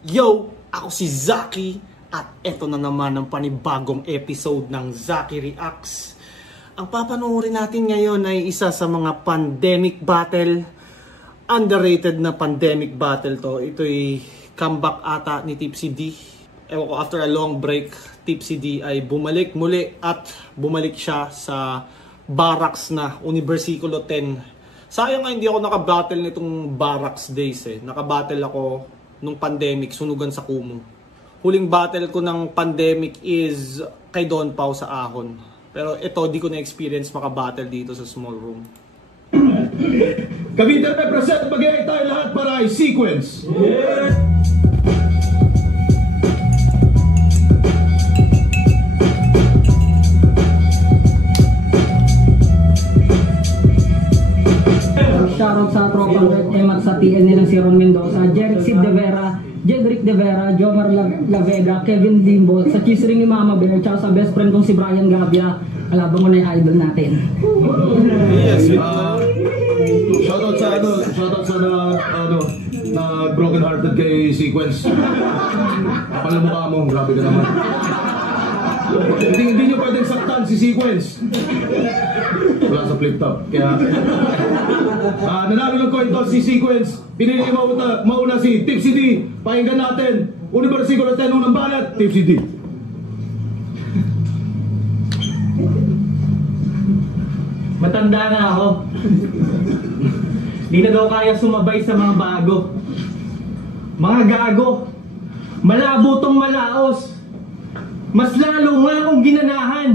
Yo! Ako si Zaki at eto na naman ang panibagong episode ng Zaki Reacts. Ang papanoorin natin ngayon ay isa sa mga pandemic battle. Underrated na pandemic battle to. Ito'y comeback ata ni Tipsy D. Ewan ko, after a long break, Tipsy D ay bumalik muli at bumalik siya sa barracks na Universikulo 10. Sayang nga hindi ako nakabattle nitong barracks days eh. Nakabattle ako nung pandemic, sunugan sa Kumu. Huling battle ko ng pandemic is kay Don Pao sa Ahon. Pero ito, di ko na-experience makabattle dito sa small room. Cavite represent, mag-iay tayo lahat para i-sequence. Yeah! Shoutout sa Tropang Red M at sa TL nilang si Ron Mendoza, Jeric Sid De Vera, Jedrick De Vera, Jomar La Vega, Kevin Limbo, sa cheese ring ni Mama Bear, tsaka sa best friend kong si Brian Gabia. Alabang mo na yung idol natin. Yes, shoutout sa na broken hearted kay Sequence. Kapal na mukha mo, grabe ka naman. Hindi nyo pwedeng saktan si Sequence. Wala sa flip top. Kaya nanalo ng coin toss si Sequence. Pinili mauna si Tipsy D. Pakinggan natin. Universikulo 10 unang balat, Tipsy D. Matanda na ako. Di na daw kaya sumabay sa mga bago. Mga gago. Malabo tong malaos. Mas lalo nga akong ginanahan.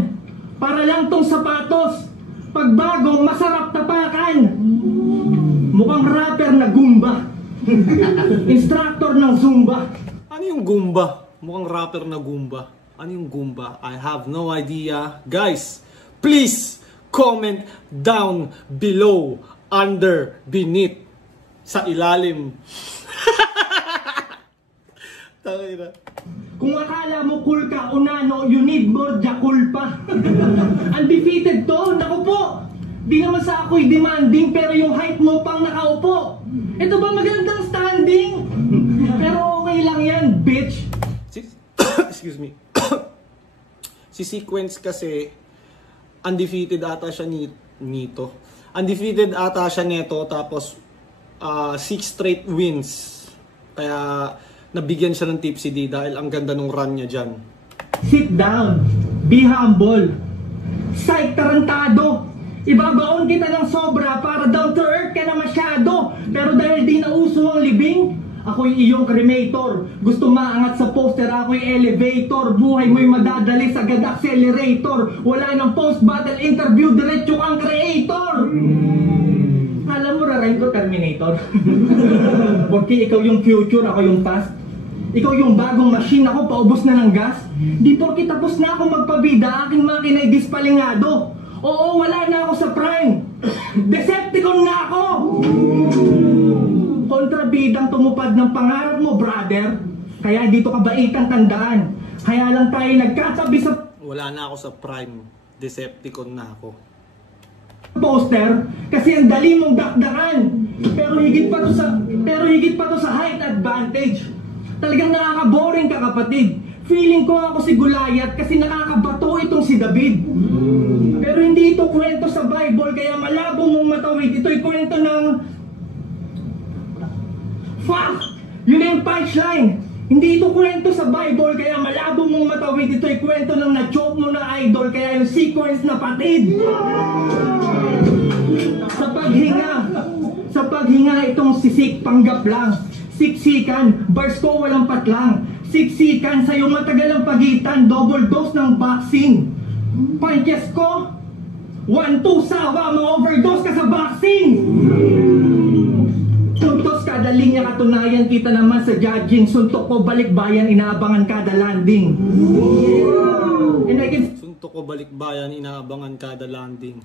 Para lang tong sapatos. Pagbago, masarap tapakan. Mukhang rapper na Gumba. Instructor ng Zumba. Ano yung Gumba? Mukhang rapper na Gumba. Ano yung Gumba? I have no idea. Guys, please comment down below, under, beneath, sa ilalim. Tangina. Kung akala mo cool ka, Unano, you need more Jakul pa. Undefeated to, naku po. Di naman sa ako'y demanding, pero yung height mo pang nakaupo. Ito ba magandang standing? Pero okay lang yan, bitch. Excuse me. Si Sequence kasi, undefeated ata siya nito. Undefeated ata siya nito, tapos 6 straight wins. Kaya nabigyan siya ng Tipsy D dahil ang ganda nung run niya dyan. Sit down. Be humble. Psych, tarantado. Ibabaon kita ng sobra para down to earth ka na masyado. Pero dahil di na uso ang libing, ako'y iyong cremator. Gusto maangat sa poster, ako'y elevator. Buhay mo'y madadali sa agad accelerator. Wala nang post-battle interview, diretso kang creator. Alam mo, rarain ko Terminator. Porque ikaw yung future, ako yung past. Ikaw yung bagong machine, ako paubos na ng gas. Di porke tapos na ako magpabida, aking makina'y dispalingado. Oo, wala na ako sa prime. Decepticon na ako. Kontrabidang tumupad ng pangarap mo, brother. Kaya dito ka baitan tandaan. Kaya lang tayo nagkatabi sa Wala na ako sa prime. Decepticon na ako. poster kasi ang dali mong dakdakan. Pero higit pa to sa height advantage. Talagang nakaka-boring ka, kapatid. Feeling ko ako si Goliath kasi nakakabato itong si David. Pero hindi ito kwento sa Bible kaya malabo mong matawid. Ito'y kwento ng fuck! Yun na yung punchline. Hindi ito kwento sa Bible kaya malabo mong matawid. Ito'y kwento ng na-choke mo na idol kaya yung sequence na patid. Sa paghinga itong sisik panggap lang. Siksikan, bars ko walang patlang. Siksikan sa'yo matagal ang pagitan. Double dose ng vaccine. Punches ko 1-2 sawa, ma-overdose ka sa vaccine. Tuntos kada linya katunayan, kita naman sa judging. Suntok ko balikbayan, inaabangan kada landing. And I can Suntok ko balikbayan, inaabangan kada landing.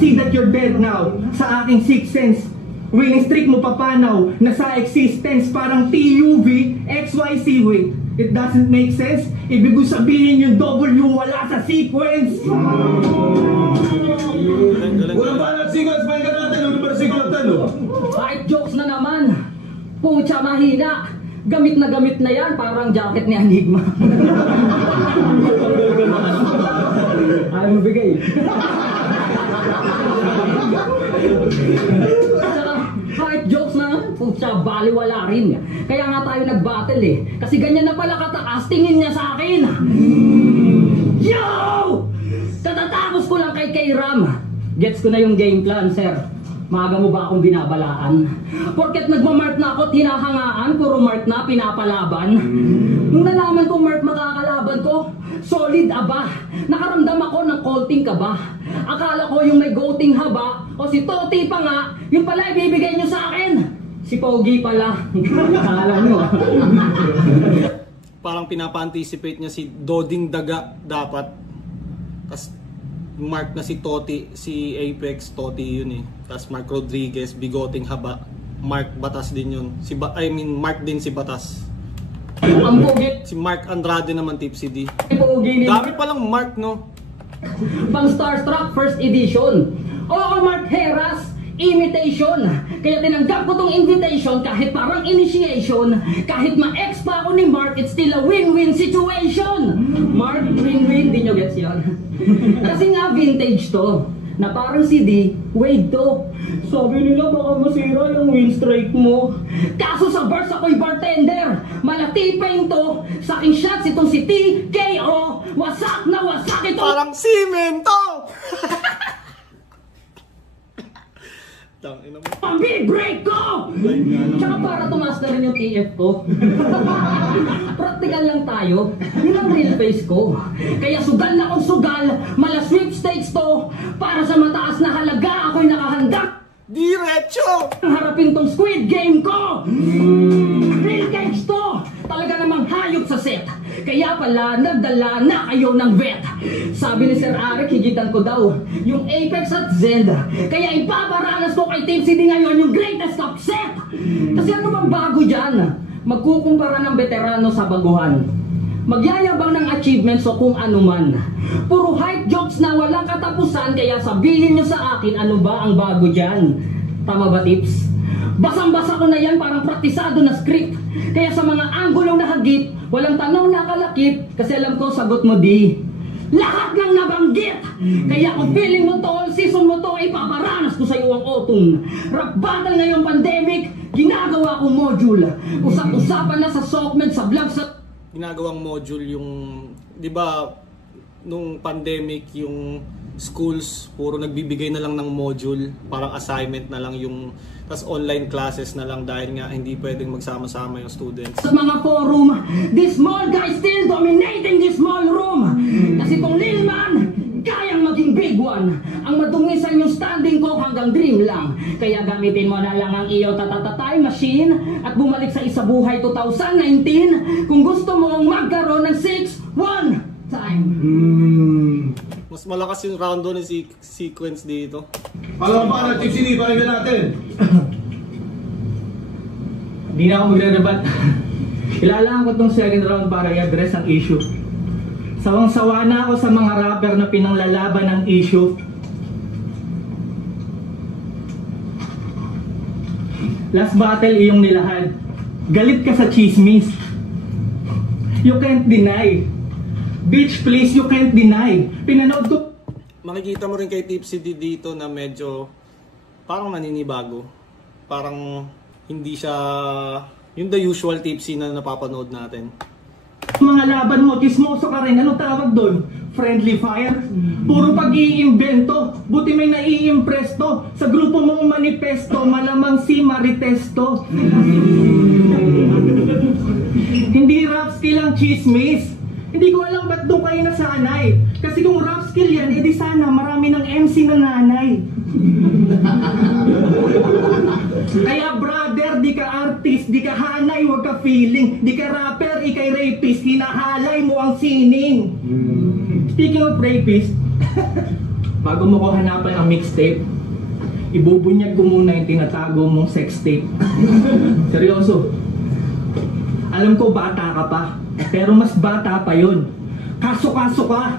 see that you're dead now. Sa aking sixth sense, winning streak mo papanaw. Nasa existence parang TUV, XYZ. Wait, it doesn't make sense. Ibig ko sabihin yung W wala sa sequence. Walang balat Sequence, pakinggan natin. Universikulo 10. Kahit jokes na naman. Pucha mahina. Gamit na yan, parang jacket ni Enigma. Ayaw mo bigay. Kahit jokes na, putya, baliwala rin. Kaya nga tayo nag-battle eh. Kasi ganyan na pala kataas, tingin niya sa akin. Yo! Katatapos ko lang kay Ram. Gets ko na yung game plan, sir. Maaga mo ba akong binabalaan? Porket nagmamark na ako at hinahangaan, puro mark na pinapalaban. Nung nalaman ko mark makakalaban ko, solid aba. Nakaramdam ako ng kolting kaba. Akala ko yung may goating haba, o si Toti pa nga, yung pala ibibigay nyo sa akin. Si Pogi pala. Akala nyo ah. Parang pinapa-anticipate niya si Doding Daga dapat. Tapos Mark na si Toti, si Apex, Toti yun eh. Tapos Mark Rodriguez, bigoting haba. Mark Batas din yun. Mark din si Batas. Ang Pogi. Si Mark Andrade naman, Tipsy D. Pogi Dami palang Mark, no? Pang Starstruck First Edition. Oo, Mark Heras, imitation. Kaya tinanggap ko tong invitation kahit parang initiation. Kahit ma-ex pa ako ni Mark, it's still a win-win situation. Mark, win-win, di nyo gets yun? Kasi nga vintage to, na parang CD, wait to. Sabi nila baka masira yung win strike mo. Kaso sa bars ako'y bartender. Malatipeng to. Sa aking shots itong si TKO. Wasak na wasak ito. Parang simento! Tangina mo. Ang big break ko! Tsaka para tumaas na rin yung TF ko. Practical lang tayo. Yun ang real face ko. Kaya sugal na kung sugal, mala sweepstakes to. Para sa mataas na halaga, ako'y nakahanda. Diretso! Harapin tong Squid Game ko! Real cage to! Talaga namang hayop sa set. Kaya pala, nagdala na kayo ng vet. Sabi ni Sir Arik, higitan ko daw yung Apex at Zend. Kaya ipaparanas ko kay Team CD ngayon yung greatest upset. Kasi ano bang bago dyan? Magkukumpara ng veterano sa baguhan. Magyayabang ng achievements o kung ano man. Puro hype jokes na walang katapusan. Kaya sabihin nyo sa akin ano ba ang bago dyan. Tama ba, Tips? Basang-basa ko na yan, parang praktisado na script. Kaya sa mga anggulong nahagip, walang tanong na kalakip. Kasi alam ko sagot mo di lahat ng nabanggit. Kaya kung feeling mo to, all season mo to, ipaparanas ko sa iyo ang autumn. Rap battle ngayong pandemic, ginagawa ko module. Usap-usapan na sa Sockmed, sa vlog, sa Ginagawang module yung, di ba, nung pandemic, yung schools, puro nagbibigay na lang ng module, parang assignment na lang yung, tas online classes na lang dahil nga hindi pwedeng magsama-sama yung students. Sa mga forum, this small guy still dominating this small room. Kasi tong Lil Man, kayang maging big one. Ang madungisan yung standing ko hanggang dream lang. Kaya gamitin mo na lang ang iyo time machine at bumalik sa Isa Buhay 2019 kung gusto mong magkaroon ng 6-1 time. Mas malakas yung round doon yung sequence dito. Alam pa na, Tipsy D, pakinggan natin. Hindi na ako magre-rebat. Kailangan ko tong second round para i-address ang issue. Sawang-sawa na ako sa mga rapper na pinanglalaban ng issue. Last battle iyong nilahad. Galit ka sa chismis. You can't deny. Bitch, please, you can't deny. Pinanood ko. Makikita mo rin kay Tipsy D dito na medyo parang naninibago. Parang hindi siya yung the usual Tipsy na napapanood natin. Mga laban mo, chismoso ka rin. Anong tawag doon? Friendly fire? Puro pag-iimbento. Buti may nai-impress to. Sa grupo mong manifesto, malamang si Maritesto. Hindi rap skill ang chismis. Hindi ko alam ba't doon kayo nasanay. Kasi kung rap skill yan, edi sana marami ng MC na nanay. Kaya brother, di ka artist, di ka hanay, wag ka feeling. Di ka rapper, ikay rapist, hinahalay mo ang sining. Speaking of rapist, bago mo ko hanapan ang mixtape, ibubunyag ko muna yung tinatago mong sex tape. Seryoso. Alam ko bata ka pa, pero mas bata pa yun. Kaso-kaso ka.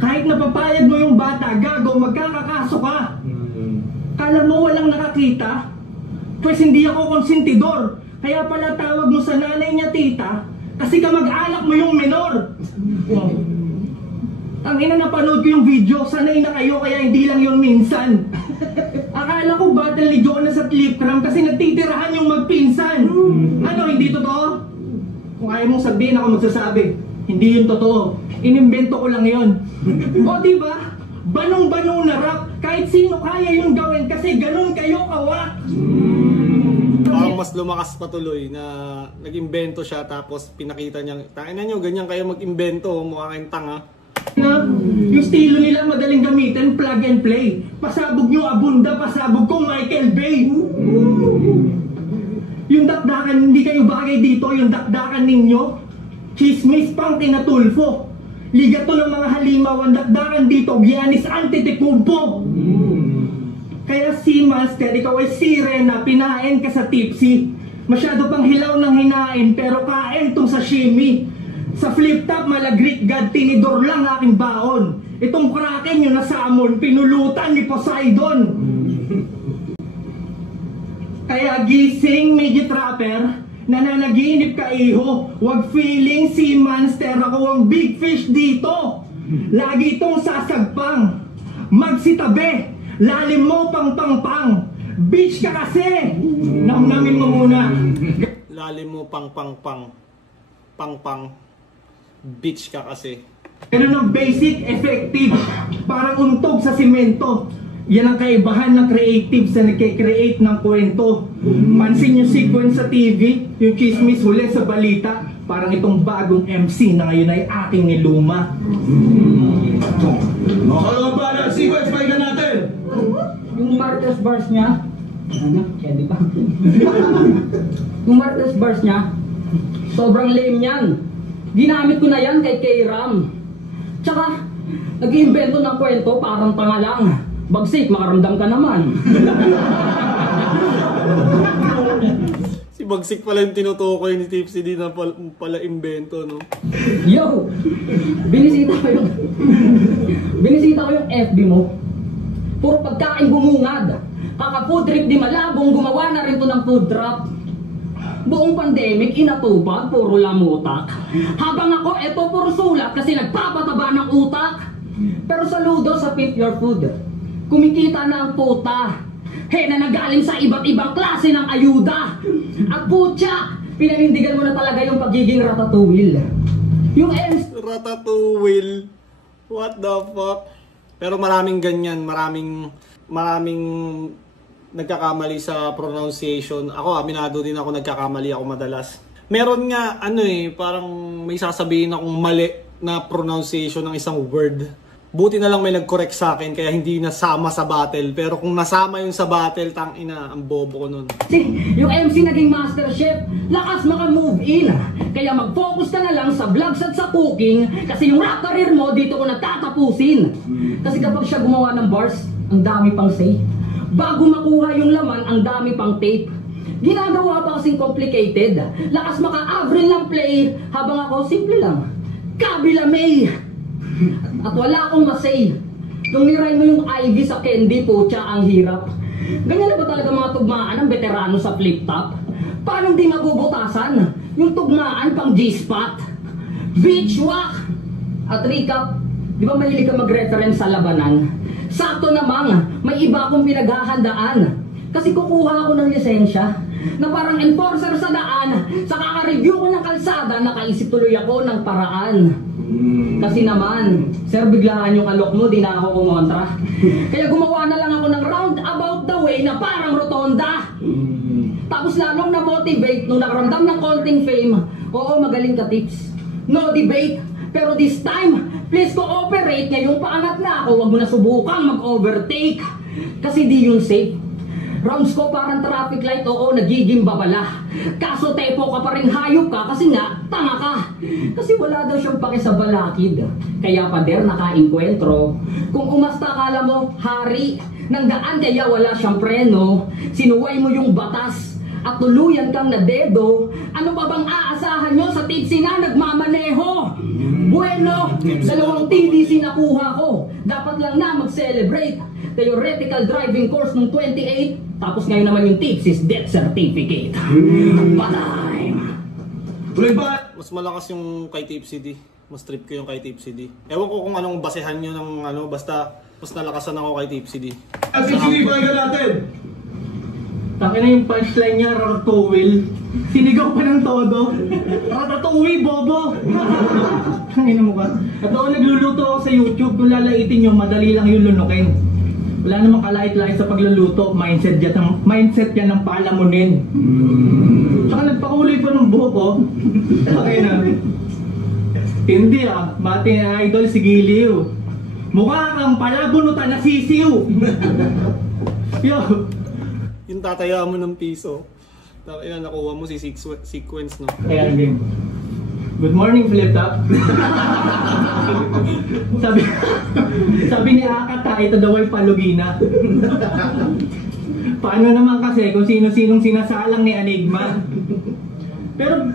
Kahit napapayag mo yung bata, gago, magkakakaso ka. Kala mo walang nakakita? Pues hindi ako konsentidor. Kaya pala tawag mo sa nanay niya tita, kasi kamag-anak mo yung menor. Tangina, napanood ko yung video, sanay na kayo kaya hindi lang yun minsan. Akala ko battle ni Jonas at Lipcram kasi nagtitirahan yung magpinsan. Ano, hindi totoo? Kung ayaw mong sabihin, ako magsasabi. Hindi yun totoo. Inimbento ko lang yun. O diba? Banong-banong na rap. Kahit sino kaya yung gawin kasi ganun kayo kawak. Parang mas lumakas patuloy na nag-imbento siya tapos pinakita niya, tangina nyo, ganyan kayo mag-imbento, mukha kayong tanga. Yung estilo nila madaling gamitin, plug and play. Pasabog nyo Abunda, pasabog ko Michael Bay. Yung dakdakan, hindi kayo bagay dito, yung dakdakan ninyo, chismis pang tinatulfo. Liga to ng mga halimaw, ang dakdakan dito, Giannis Antetokounmpo. Kaya si Master, ikaw ay sirena, pinain ka sa tipsy. Masyado pang hilaw ng hinain, pero kain tong sashimi. Sa flip top, malagrik god, tinidor lang aking baon. Itong kraken yung nasamon, pinulutan ni Poseidon. Kaya gising, midget rapper, nananaginip ka iho. Wag feeling si Monster, ako ang big fish dito. Lagi itong sasagpang, magsitabi, lalim mo pang. Bitch ka kasi. Namnamin mo muna. Lalim mo pang. Bitch ka kasi. Ganun ang basic, effective. Parang untog sa simento. Yan ang kaibahan ng creative sa nagkikreate ng kwento. Pansin yung sequence sa TV, yung chismis huli sa balita. Parang itong bagong MC na ngayon ay aking niluma. Ano ba na? Sequence, pahinga natin! Yung Marcus bars niya, di ba? Yung Marcus bars niya, sobrang lame yan. Ginamit ko na yan kay K-Ram. Tsaka, nag-iimbento ng kwento parang tanga lang. Bagsik, makaramdam ka naman. Si Bagsik pala yung tinutukoy ni Tipsy D na pala imbento, no? Yo! Binisita ko yung FB mo. Puro pagkain bumungad. Kaka-food trip di malabong, gumawa na rin to ng food trap. Buong pandemic, inatupag, puro lamutak. Habang ako, eto puro sulat kasi nagpapataba ng utak. Pero saludo sa Pick Your Food. Kumikita na ang puta. Na nagaling sa iba't ibang klase ng ayuda. At putya, pinanindigan mo na talaga yung pagiging ratatouille. Yung Ratatouille. What the fuck? Pero maraming ganyan, maraming nagkakamali sa pronunciation. Ako, aminado din ako, nagkakamali ako madalas. Meron nga, parang may sasabihin akong mali na pronunciation ng isang word. Buti na lang may nag-correct sa akin, kaya hindi nasama sa battle. Pero kung nasama yun sa battle, tangina, ang bobo ko nun. Yung MC naging master chef, lakas maka-move in. Kaya mag-focus ka na lang sa vlogs at sa cooking, kasi yung rap career mo, dito ko natatapusin. Kasi kapag siya gumawa ng bars, ang dami pang say. Bago makuha yung laman, ang dami pang tape. Ginagawa pa kasing complicated. Lakas maka-avril ng play, habang ako simple lang. Kabila May! At wala akong masay. Nung niray mo yung Ivy sa candy, putya, ang hirap. Ganyan na ba talaga mga tugmaan ng veterano sa flip top? Paano di mabubutasan? Yung tugmaan pang G-spot. Bitch whack! At recap, di ba mahilig ka mag-reference sa labanan? Sakto namang, may iba akong pinaghahandaan. Kasi kukuha ako ng lisensya na parang enforcer sa daan. Sa kaka-review ko ng kalsada, nakaisip tuloy ako ng paraan. Kasi naman, sir, biglaan yung alok mo, di na ako kumontra. Kaya gumawa na lang ako ng roundabout the way na parang rotonda. Tapos lalong na-motivate nung nakaramdam ng konting fame. Oo, magaling ka, Tips. No debate. Pero this time, please cooperate. Ngayong paangat na ako, wag mo na subukang mag-overtake. Kasi di yun safe. Rounds ko parang traffic light, oo, nagiging babala. Kaso tepo ka pa rin, hayop ka kasi nga, tanga ka. Kasi wala daw siyang pake sa balakid. Kaya pader nakainkwentro. Kung umasta akala mo, hari, nang daan kaya wala siyang preno. Sinuway mo yung batas at tuluyan kang nadedo. Ano pa bang aasahan nyo sa tipsy na nagmamaneho? Bueno, 2 TDC nakuha ko. Dapat lang na mag-celebrate. Theoretical driving course nung 28. Tapos ngayon naman yung TIPSIS death certificate. Patay! Tuloy ba? Mas malakas yung kay Tipsy D. Mas trip ko yung kay Tipsy D. Ewan ko kung anong basehan nyo ng ano, basta mas nalakasan ako kay Tipsy D. Tipsy D, pakinggan natin. Taki na yung punchline niya, Ratatouille. Sinigaw pa ng todo. Ratatouille, bobo! Tangina mo ka. At ako nagluluto ako sa YouTube. Kung lalaitin nyo, madali lang yung lunukin. Wala namang kalait-lait sa pagluluto. Mindset yan ng palamunin. Tsaka nagpakulay pa ng buhok ko. Okay na. Hindi bati na idol si Giliw. Mukha kang palabunutan na sisiw. Yo. Yung tataya mo ng piso. Kaya nakuha mo si sequence, no? Kaya game. Good morning, Flip Top. sabi ni Akata, ito daw ay palugina. Paano naman kasi kung sino-sinong sinasalang ni Enigma? Pero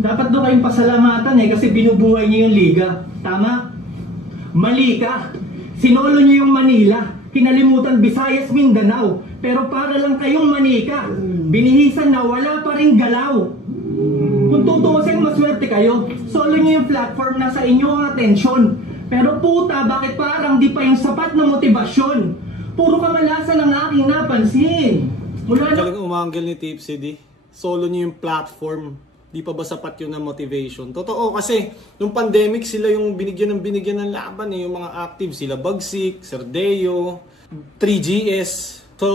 dapat doon kayong pasalamatan kasi binubuhay niyo yung liga. Tama? Mali ka. Sinolo niyo yung Manila. Kinalimutan Visayas, Mindanao. Pero para lang kayong manika. Binihisan na wala pa rin galaw. Kung tutuusin, maswerte kayo. Solo niyo yung platform na sa inyo ang atensyon. Pero puta, bakit parang di pa yung sapat na motibasyon? Puro kamalasan ang aking napansin. Mula na... Galing umanggil ni Tipsy D. Solo niyo yung platform. Di pa ba sapat yun na motivation? Totoo kasi, nung pandemic sila yung binigyan ng laban yung mga active. Sila Bagsik, Serdeo, 3GS. So,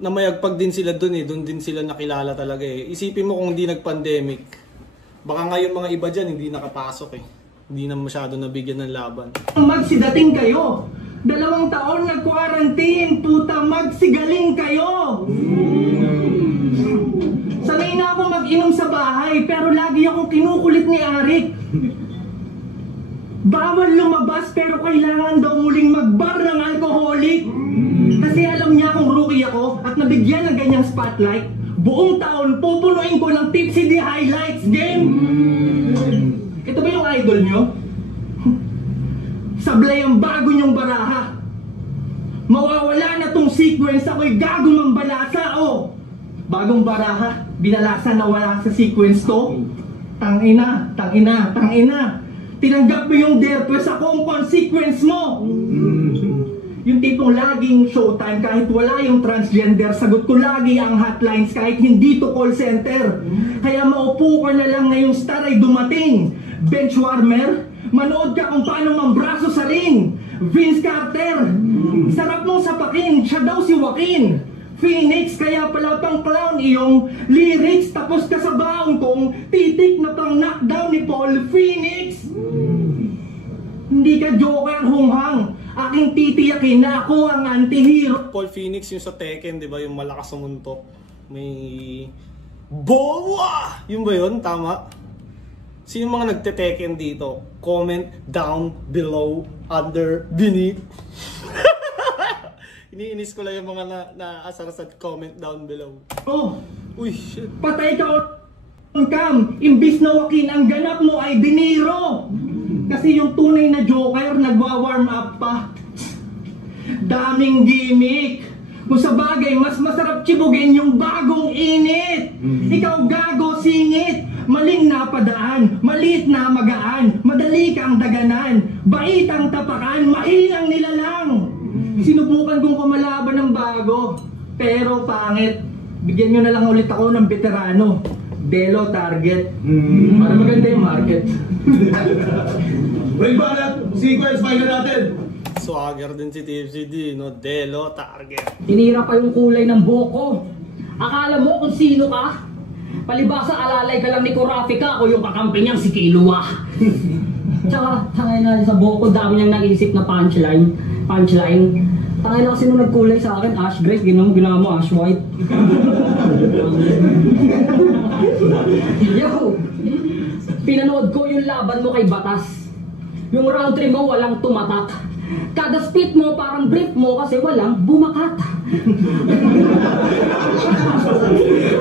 namayagpag din sila dun doon din sila nakilala talaga Isipin mo kung hindi nag-pandemic, baka ngayon mga iba dyan hindi nakapasok Hindi na masyado nabigyan ng laban. Magsidating kayo! 2 taon nag-quarantine! Puta, magsigaling kayo! Sanay na ako mag-inom sa bahay, pero lagi akong kinukulit ni Arik. Bawal lumabas, pero kailangan daw muling magbar ng alcoholic. Kasi alam niya kung rookie ako at nabigyan ng ganyang spotlight, buong taon pupunuin ko ng Tipsy D highlights game. Ito ba yung idol nyo? Sablay ang bago nyong baraha. Mawawala na tong sequence, ako'y gago mambalasa Bagong baraha, binalasa na wala sa sequence to. Tangina. Tinanggap mo yung derpes akong consequence mo. Yung tipong laging showtime kahit wala yung transgender, sagot ko lagi ang hotlines kahit hindi to call center. Kaya maupo ka na lang ngayong star ay dumating. Benchwarmer, manood ka kung paano mambraso sa ring. Vince Carter, sarap mong sapakin, siya daw si Joaquin. Phoenix, kaya pala pang clown iyong lyrics. Tapos ka sa baon kong titik na pang knockdown ni Paul Phoenix. Hindi ka joker hunghang. Aking titiyakin na ako ang anti-hero. Paul Phoenix yung sa Tekken, di ba? Yung malakas sa muntok. May... BOA! Yung ba yun? Tama? Sino mga nagte-Tekken dito? Comment down below, under, beneath. Iniinis ko lang yung mga naasar sa comment down below. Uy, shit. Patay ka on cam. Imbis na Joaquin, ang ganap mo ay De Niro. Kasi yung tunay na Joker nagwa-warm up pa. Daming gimmick. Kung sa bagay, mas masarap chibugin yung bagong init. Ikaw gago, singit. Maling napadaan, maliit na magaan. Madali kang daganan, bait ang tapakan, mahinang nilalang. Sinubukan kong kumalaban ng bago, pero pangit. Bigyan nyo na lang ulit ako ng veterano. Delo target. Para maganda yung market. Break banat, sequence, pakinggan natin. Swagger din si Tipsy D, no? Delo target. Tinira pa yung kulay ng buhok. Akala mo kung sino ka? Palibasa alalay ka lang ni Kurafika o yung kakampi niyang si Kilua. Tsaka, tangay na sa buhok ko, dami niyang naisip na punchline. Tangay na kasi nung nagkulay sa akin, ash gray, ginawa mo ash white. Yo! Pinanood ko yung laban mo kay Batas. Yung round 3 mo walang tumatak. Kada split mo parang brief mo kasi walang bumakat.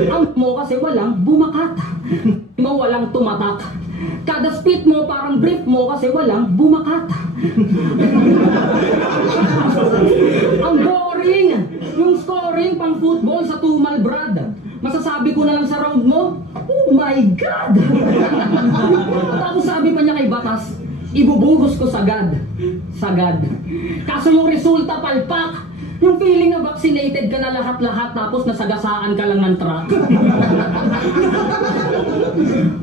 Ang mo kasi walang bumakat. Mo walang tumatak. Kada spit mo parang brief mo kasi walang bumakat. Ang boring! Yung scoring pang football sa tumal, Brad. Masasabi ko na lang sa round mo, oh my God! Tapos sabi pa niya kay Batas, ibubuhos ko sagad. Sagad. Kaso yung resulta palpak. Yung feeling na vaccinated ka na lahat-lahat tapos nasagasaan ka lang ng truck.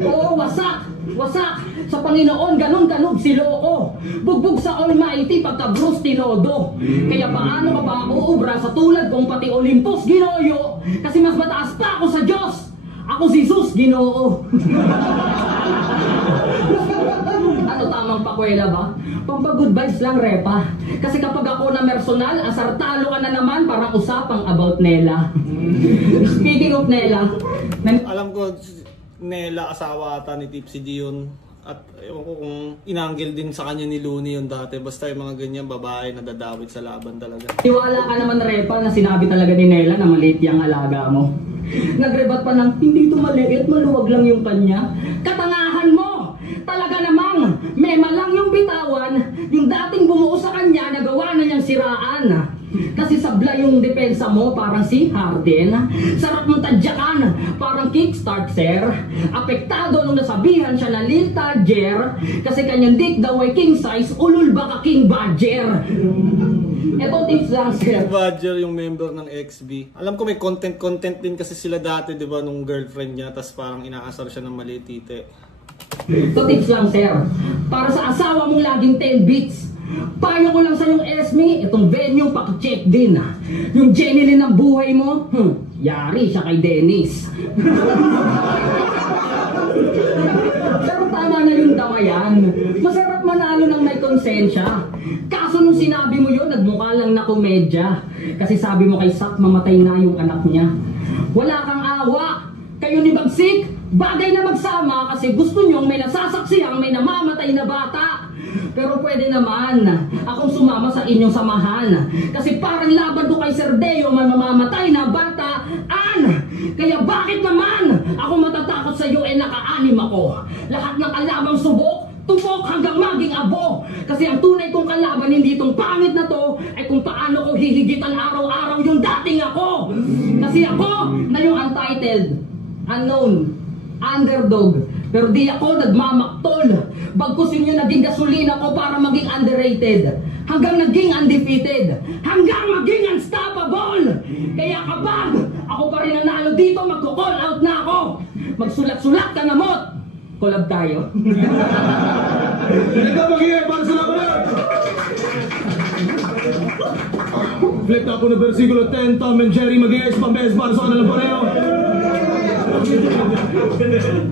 Oo, wasak! Wasak! Sa Panginoon, ganun-ganun si Loko. Bugbog sa Almighty pagka Bruce Tinodo. Kaya paano ka ba uubra sa tulad kong pati Olympus Ginoyo? Kasi mas mataas pa ako sa Diyos. Ako si Jesus Ginoo. Ano, tamang pakwela ba? Pampag-good vibes lang, Repa. Kasi kapag ako na personal, asartalo ka na naman, parang usapang about Nela. Speaking of Nela, Alam ko, Nela asawa ata ni Tipsy D yun. At ewan ko kung inanggil din sa kanya ni Looney yun dati. Basta yung mga ganyan babae na dadawit sa laban talaga. tiwala ka naman, Repa, na sinabi talaga ni Nela na maliit yung alaga mo. Nagrebat pa ng, hindi ito maliit, maluwag lang yung kanya. Katangahan mo! Talaga namang, mema lang yung bitawan, yung dating bumuo sa kanya, nagawa na niyang siraan. Kasi sabla yung depensa mo, parang si Harden. Sarap mong tadyakan, parang kickstart, sir. Apektado nung nasabihan siya na Lil Tadger, kasi kanyang dick daw ay king size, ulul baka king badger. Eto tips lang, sir. Badger yung member ng XB. Alam ko may content din kasi sila dati, di ba, nung girlfriend niya. Tapos parang inaasar siya ng maliit tite. Ito tips lang, sir. Para sa asawa mong laging 10 beats, payo ko lang sa yung Esme, itong venue paki-check din. Yung Jenilyn ng buhay mo, yari siya kay Dennis. Pero tama na yung damayan. Masarap manalo ng may konsensya. Kaso nung sinabi mo yun, nagmukha lang na komedya. Kasi sabi mo kay Sak, mamatay na yung anak niya. Wala kang awa. Kayo ni Bagsik, bagay na magsama kasi gusto nyong may nasasaksiyang may namamatay na bata. Pero pwede naman akong sumama sa inyong samahan. Kasi parang laban ko kay Sir Deo may mamamatay na bata. Kaya bakit naman ako matatakot sa iyo naka-anim ako? Lahat ng kalabang subok, tubok hanggang maging abo. Kasi ang tunay kong kalaban hindi itong pangit na to ay kung paano ko hihigitan araw-araw yung dating ako. Kasi ako na yung untitled, unknown, underdog. Pero di ako nagmamaktol. Bagkus yun yung naging gasolina ko para maging underrated. Hanggang naging undefeated. Hanggang maging unstoppable. Kaya kapag ako pa rin nanalo dito, magko-call out na ako. Magsulat-sulat ka na, Mot. Collab tayo. Nagkapag-iay para sa labanan! Flip top po na versikulo 10, Tom and Jerry mag-iayos pambes para sa kanilang pareho.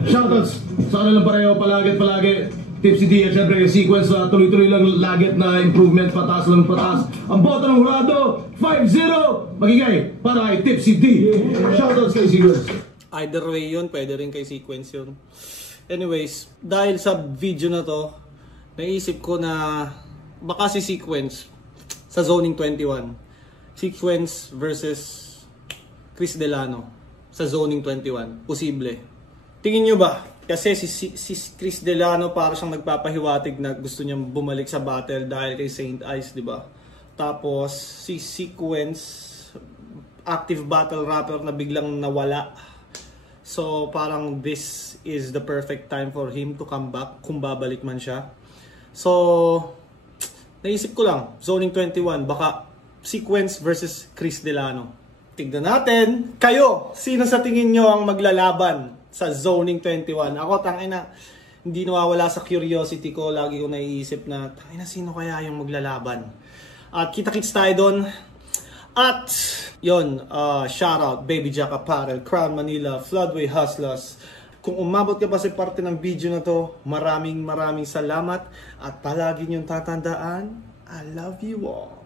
Shoutouts sa kanilang pareho, palagi. Tipsy D at syempre yung sequence na tuloy-tuloy lang lagit na improvement, pataas lang pataas. Ang boto ng hurado, 5-0! Magigay para kay Tipsy D. Shoutouts kay sequence. Either way yun, pwede rin kay sequence yun. Anyways, dahil sa video na to, naisip ko na baka si sequence sa Zoning 21. Sequence versus Chris Delano sa Zoning 21. Posible. Tingin nyo ba? Kasi si Chris Delano para siyang nagpapahiwatig na gusto niyang bumalik sa battle dahil kay Saint Ice, di ba? Tapos si Sequence, active battle rapper na biglang nawala. So parang this is the perfect time for him to come back kung babalik man siya. So naisip ko lang, Zoning 21, baka Sequence versus Chris Delano. Tignan natin, kayo, sino sa tingin nyo ang maglalaban sa Zoning 21? Ako, tangina, hindi nawawala sa curiosity ko. Lagi ko naiisip na, tangina, sino kaya yung maglalaban? At kita-kits tayo doon. At, yun, shoutout, Baby Jack Apparel, Crown Manila, Floodway Hustlers. Kung umabot ka pa sa parte ng video na to, maraming salamat. At palagi niyong tatandaan, I love you all.